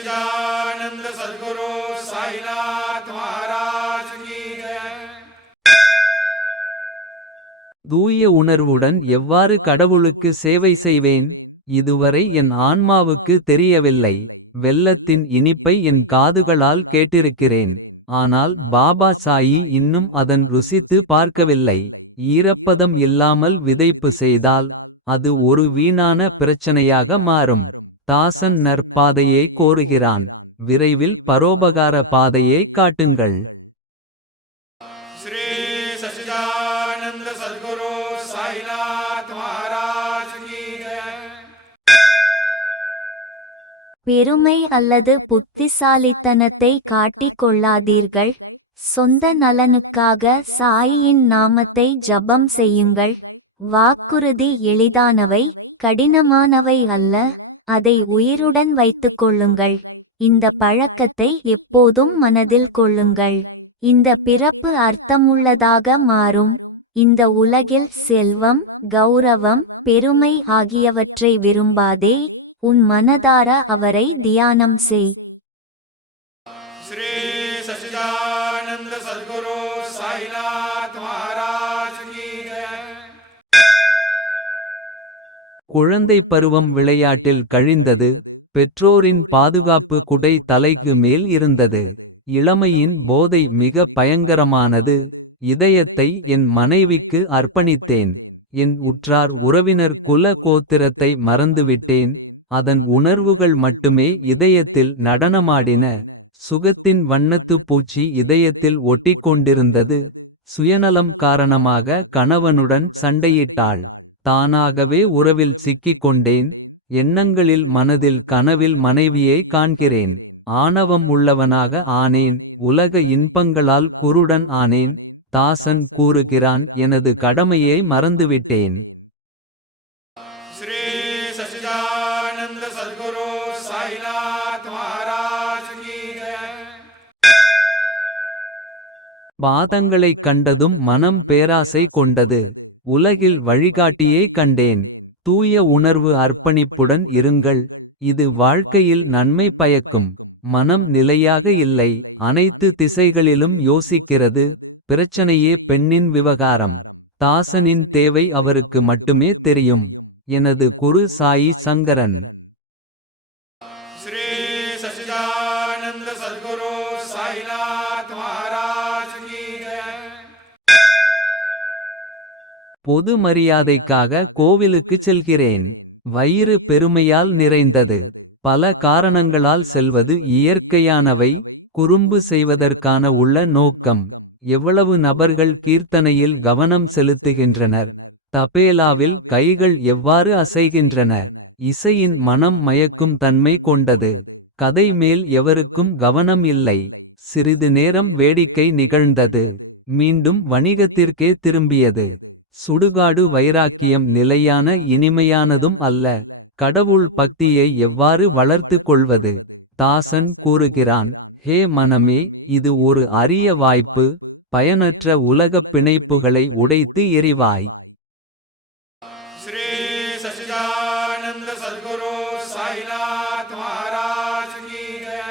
सच्चिदानंद सद्गुरु साईनाथ महाराज की जय। தூய உணர்வுடன் எவ்வாறு கடவுளுக்கு சேவை செய்வேன். இதுவரை என் ஆன்மாவுக்கு தெரியவில்லை. வெல்லத்தின் இனிப்பை என் காதுகளால் கேட்டிருக்கிறேன். ஆனால் பாபா சாயி இன்னும் அதன் ருசித்து பார்க்கவில்லை. ஈரப்பதம் இல்லாமல் விதைப்பு செய்தால் அது ஒரு வீணான பிரச்சனையாக மாறும். தாசன் நற்பாதையை கோருகிறான். விரைவில் பரோபகார பாதையை காட்டுங்கள். श्री सच्चिदानंद सद्गुरु साईनाथ महाराज की जय। பெருமை அல்லது புத்திசாலித்தனத்தை காட்டிக் கொள்ளாதீர்கள். சொந்த நலனுக்காக சாயியின் நாமத்தை ஜபம் செய்யுங்கள். வாக்குறுதி எளிதானவை கடினமானவை அல்ல. அதை உயிருடன் வைத்துக்கொள்ளுங்கள். இந்த பழக்கத்தை எப்போதும் மனதில் கொள்ளுங்கள். இந்த பிறப்பு அர்த்தமுள்ளதாக மாறும். இந்த உலகில் செல்வம் கௌரவம் பெருமை ஆகியவற்றை விரும்பாதே. உன் மனதார அவரை தியானம் செய். श्री सच्चिदानंद सद्गुरु साईनाथ महाराज की जय। குழந்தை பருவம் விளையாட்டில் கழிந்தது. பெற்றோரின் பாதுகாப்பு குடை தலைக்கு மேல் இருந்தது. இளமையின் போதை மிக பயங்கரமானது. இதயத்தை என் மனைவிக்கு அர்ப்பணித்தேன். என் உற்றார் உறவினர் குல கோத்திரத்தை மறந்துவிட்டேன். அதன் உணர்வுகள் மட்டுமே இதயத்தில் நடனமாடின. சுகத்தின் வண்ணத்துப் பூச்சி இதயத்தில் ஒட்டிக்கொண்டிருந்தது. சுயநலம் காரணமாக கணவனுடன் சண்டையிட்டாள். தானாகவே உறவில் சிக்கிக் கொண்டேன். எண்ணங்களில் மனதில் கனவில் மனைவியை காண்கிறேன். ஆணவம் உள்ளவனாக ஆனேன். உலக இன்பங்களால் குருடன் ஆனேன். தாசன் கூறுகிறான் எனது கடமையை மறந்துவிட்டேன். श्री सच्चिदानंद सद्गुरु साईनाथ महाराज की जय। பாதங்களைக் கண்டதும் மனம் பேராசை கொண்டது. உலகில் வழிகாட்டியை கண்டேன். தூய உணர்வு அர்ப்பணிப்புடன் இருங்கள். இது வாழ்க்கையில் நன்மை பயக்கும். மனம் நிலையாக இல்லை. அனைத்து திசைகளிலும் யோசிக்கிறது. பிரச்சனையே பெண்ணின் விவகாரம். தாசனின் தேவை அவருக்கு மட்டுமே தெரியும். எனது குரு சாயி சங்கரன். श्री सच्चिदानंद सद्गुरु साईनाथ महाराज की जय। பொது மரியாதைக்காக கோவிலுக்குச் செல்கிறேன். வயிறு பெருமையால் நிறைந்தது. பல காரணங்களால் செல்வது இயற்கையானவை. குறும்பு செய்வதற்கான உள்ள நோக்கம். எவ்வளவு நபர்கள் கீர்த்தனையில் கவனம் செலுத்துகின்றனர். தபேலாவில் கைகள் எவ்வாறு அசைகின்றன. இசையின் மனம் மயக்கும் தன்மை கொண்டது. கதை மேல் எவருக்கும் கவனம் இல்லை. சிறிது நேரம் வேடிக்கை நிகழ்ந்தது. மீண்டும் வணிகத்திற்கே திரும்பியது. சுடுகாடு வைராக்கியம் நிலையான இனிமையானதும் அல்ல. கடவுள் பக்தியை எவ்வாறு வளர்த்துக் கொள்வது. தாசன் கூறுகிறான் ஹே மனமே இது ஒரு அரிய வாய்ப்பு. பயனற்ற உலகப் பிணைப்புகளை உடைத்து எறிவாய். श्री सच्चिदानंद सद्गुरु साईनाथ महाराज की जय।